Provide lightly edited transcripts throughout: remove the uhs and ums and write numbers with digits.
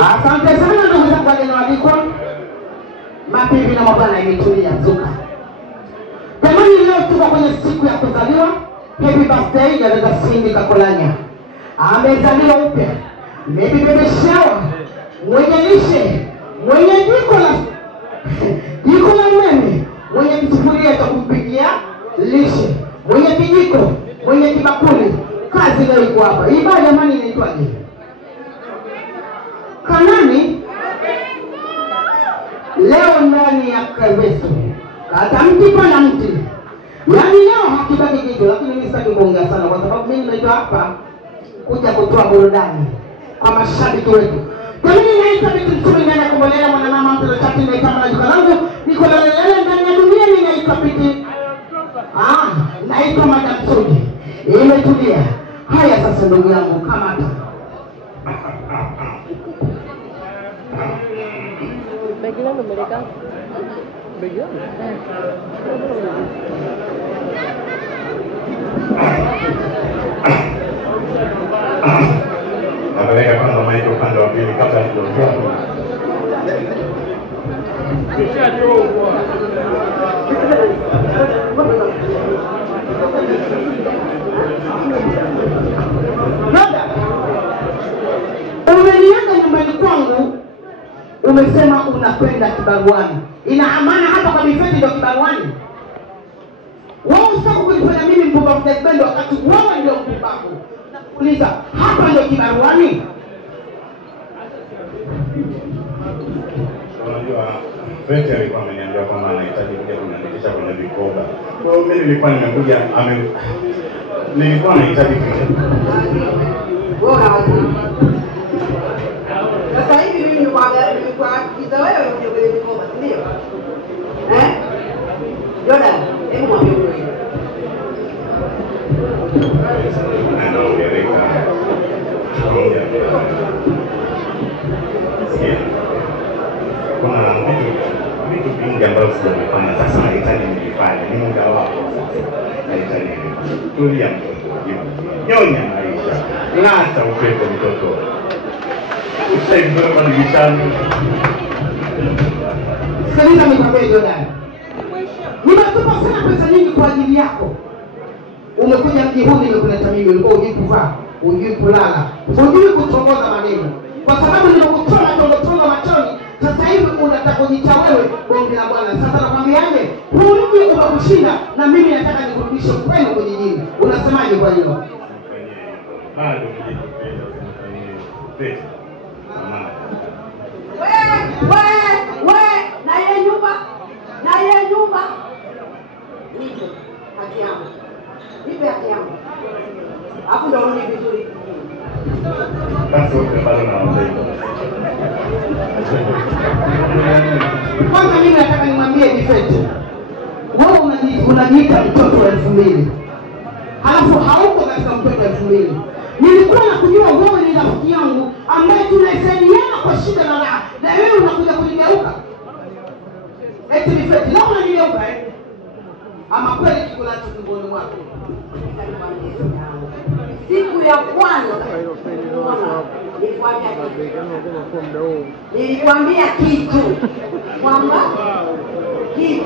Asante sana ndugu zangu wageni waalikwa. Mapivi na mabwana imetulia zuka. Jamani, leo tuko kwenye siku ya kuzaliwa. Happy birthday ya dada Cindy Kakolanya. Amezaliwa upya. Maybe baby shower. Mwenye lishe, mwenye jiko la umeme, mwenye kisufuria cha kumpikia lishe, mwenye kijiko, mwenye kibakuli. Kazi leo iko hapa. Ibada jamani inaitwaje? Kanani? Leo ndani ya Kaveso. Kata mti pana mti. Yaani leo hakibaki kitu, lakini mimi sitaki kuongea sana kwa sababu mimi naitwa hapa kuja kutoa burudani kwa mashabiki wetu. Kwa nini naitwa Biti Msuri ndani ya Kombolela, mwanamama mtoto chati na kama na jiko langu niko na lele ndani ya dunia. Mimi naitwa Biti. Naitwa Madam Suji. Imetulia. Haya sasa ndugu yangu kama hata. Bagaimana mereka? Bagaimana? Napeleka kwanza maiki upande wa pili kabla ya kuondoka. Umenienda nyumbani kwangu, umesema unakwenda kibaruani. Ina maana hapa kwa Bifeti ndio kibaruani? Wewe usitaka kunifanya mimi mpumbavu Bendo wakati wewe ndio mpumbavu. Nakuuliza, hapa ndio kibaruani? Unajua, Beti alikuwa ameniambia kwamba anahitaji kuja kuniandikisha kwenye vikoba. Kwa hiyo mimi nilikuwa nimekuja nilikuwa nahitaji kuja. Wewe unawaza. Sasa hivi mimi nilikuwa kiza wewe uje kwenye vikoba, ndio? Jordan, hebu mwambie wewe. Ndio Amerika. Kuna vitu vingi ambavyo sijafanya, sasa nahitaji nifanye. Ni muda wako sasa. Nahitaji tulia mtoto. Nyonya maisha. Ng'ata upepo mtoto. Usaidiwe madigishani. Sikiliza nikwambie Jordan. Nimekupa sana pesa nyingi kwa ajili yako. Umekuja mji huu nimekuleta mimi, ulikuwa hujui kuvaa, hujui kulala, hujui kutongoza maneno. Kwa sababu nimekutoa tongo machoni, sasa hivi unataka kujiita wewe bonge la bwana. Sasa nakwambiaje? Huu mji umekushinda na mimi nataka nikurudishe kwenu kwenye jini. Unasemaje kwa hiyo? Bado mjipenda Beti. Wewe na ile nyumba hiyo haki yangu. Nipe haki yangu. Hapo ndio ni vizuri. Basi wote bado naomba. Kwanza mimi nataka nimwambie Bifeti. Wewe unajiita mtoto wa 2000. Halafu hauko katika mtoto wa 2000. Nilikuwa nakujua wewe ni rafiki yangu ambaye tunasaidiana kwa shida na raha. Na wewe unakuja kunigeuka. Eti Bifeti, leo unanigeuka Ama kweli kikulacho kingoni mwako. Siku ya kwanza nilikwambia kitu kwamba kitu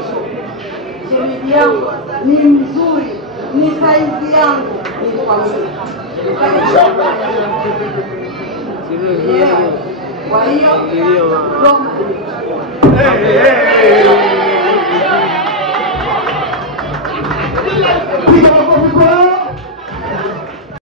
shemeji yangu ni mzuri, ni saizi yangu, nilikwambia. Kwa hiyo